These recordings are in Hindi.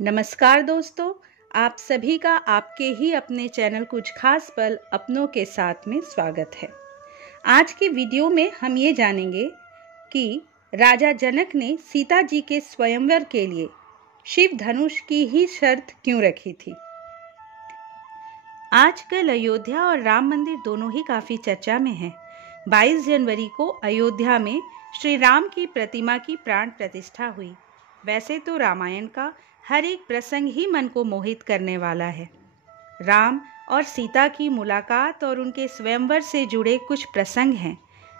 नमस्कार दोस्तों, आप सभी का आपके ही अपने चैनल कुछ खास पल अपनों के साथ में स्वागत है। आज के वीडियो में हम ये जानेंगे कि राजा जनक ने सीता जी के स्वयंवर के लिए शिव धनुष की ही शर्त क्यों रखी थी। आजकल अयोध्या और राम मंदिर दोनों ही काफी चर्चा में हैं। 22 जनवरी को अयोध्या में श्री राम की प्रतिमा की प्राण प्रतिष्ठा हुई। वैसे तो रामायण का हर एक प्रसंग ही मन को मोहित करने वाला है। राम और सीता की मुलाकात और उनके स्वयंवर से जुड़े कुछ प्रसंग हैं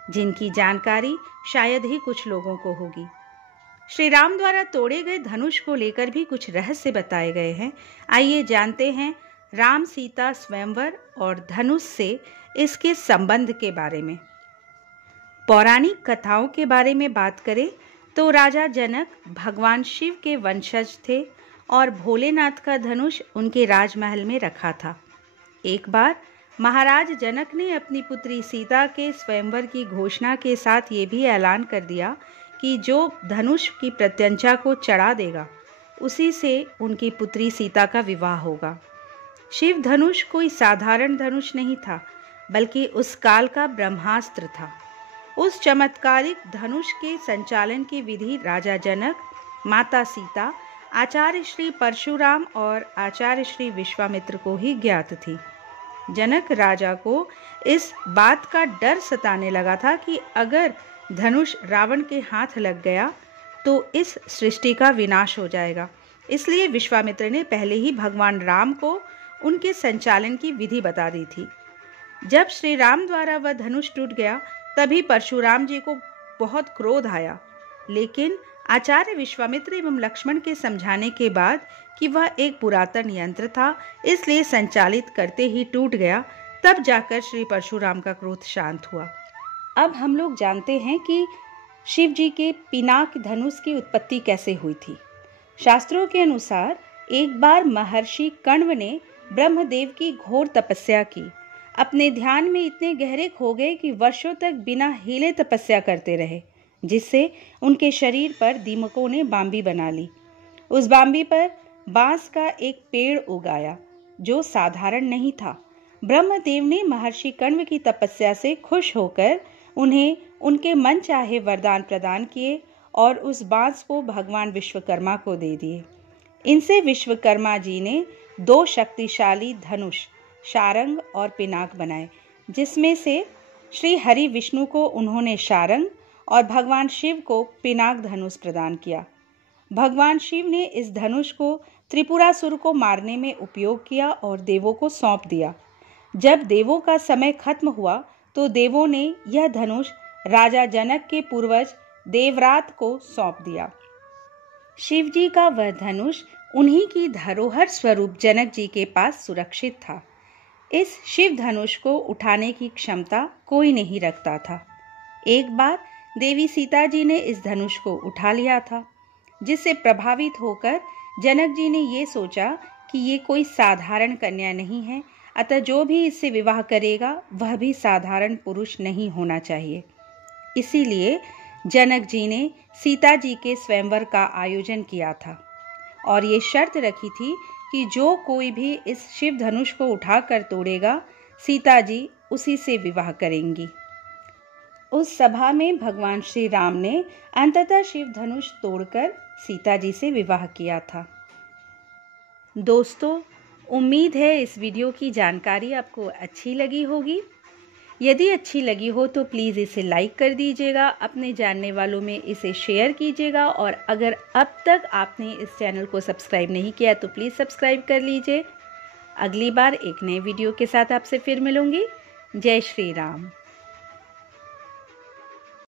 जिनकी जानकारी शायद ही कुछ लोगों को होगी। श्री राम द्वारा तोड़े गए धनुष को लेकर भी कुछ रहस्य बताए गए हैं। आइए जानते हैं राम सीता स्वयंवर और धनुष से इसके संबंध के बारे में। पौराणिक कथाओं के बारे में बात करें तो राजा जनक भगवान शिव के वंशज थे और भोलेनाथ का धनुष उनके राजमहल में रखा था। एक बार महाराज जनक ने अपनी पुत्री सीता के स्वयंवर की घोषणा के साथ ये भी ऐलान कर दिया कि जो धनुष की प्रत्यंचा को चढ़ा देगा उसी से उनकी पुत्री सीता का विवाह होगा। शिव धनुष कोई साधारण धनुष नहीं था, बल्कि उस काल का ब्रह्मास्त्र था। उस चमत्कारिक धनुष के संचालन की विधि राजा जनक, माता सीता, आचार्य श्री परशुराम और आचार्य श्री विश्वामित्र को ही ज्ञात थी। जनक राजा को इस बात का डर सताने लगा था कि अगर धनुष रावण के हाथ लग गया तो इस सृष्टि का विनाश हो जाएगा। इसलिए विश्वामित्र ने पहले ही भगवान राम को उनके संचालन की विधि बता दी थी। जब श्री राम द्वारा वह धनुष टूट गया तभी परशुराम जी को बहुत क्रोध आया, लेकिन आचार्य विश्वामित्र एवं लक्ष्मण के समझाने के बाद कि वह एक पुरातन यंत्र था, इसलिए संचालित करते ही टूट गया, तब जाकर श्री परशुराम का क्रोध शांत हुआ। अब हम लोग जानते हैं कि शिव जी के पिनाक धनुष की उत्पत्ति कैसे हुई थी। शास्त्रों के अनुसार एक बार महर्षि कण्व ने ब्रह्मदेव की घोर तपस्या की। अपने ध्यान में इतने गहरे खो गए कि वर्षों तक बिना हिले तपस्या करते रहे, जिससे उनके शरीर पर दीमकों ने बांबी बना ली। उस बांबी पर बांस का एक पेड़ उगाया जो साधारण नहीं था। ब्रह्मदेव ने महर्षि कण्व की तपस्या से खुश होकर उन्हें उनके मन चाहे वरदान प्रदान किए और उस बांस को भगवान विश्वकर्मा को दे दिए। इनसे विश्वकर्मा जी ने 2 शक्तिशाली धनुष शारंग और पिनाक बनाए, जिसमें से श्री हरि विष्णु को उन्होंने शारंग और भगवान शिव को पिनाक धनुष प्रदान किया। भगवान शिव ने इस धनुष को त्रिपुरासुर को मारने में उपयोग किया और देवों को सौंप दिया। जब देवों का समय खत्म हुआ तो देवों ने यह धनुष राजा जनक के पूर्वज देवरात को सौंप दिया। शिव जी का वह धनुष उन्हीं की धरोहर स्वरूप जनक जी के पास सुरक्षित था। इस शिव धनुष को उठाने की क्षमता कोई नहीं रखता था। एक बार देवी सीता जी ने इस धनुष को उठा लिया था, जिससे प्रभावित होकर जनक जी ने ये सोचा कि ये कोई साधारण कन्या नहीं है, अतः जो भी इससे विवाह करेगा वह भी साधारण पुरुष नहीं होना चाहिए। इसीलिए जनक जी ने सीता जी के स्वयंवर का आयोजन किया था और ये शर्त रखी थी कि जो कोई भी इस शिव धनुष को उठाकर तोड़ेगा, सीता जी उसी से विवाह करेंगी। उस सभा में भगवान श्री राम ने अंततः शिव धनुष तोड़कर सीता जी से विवाह किया था। दोस्तों, उम्मीद है इस वीडियो की जानकारी आपको अच्छी लगी होगी। यदि अच्छी लगी हो तो प्लीज़ इसे लाइक कर दीजिएगा, अपने जानने वालों में इसे शेयर कीजिएगा और अगर अब तक आपने इस चैनल को सब्सक्राइब नहीं किया तो प्लीज़ सब्सक्राइब कर लीजिए। अगली बार एक नए वीडियो के साथ आपसे फिर मिलूंगी। जय श्री राम।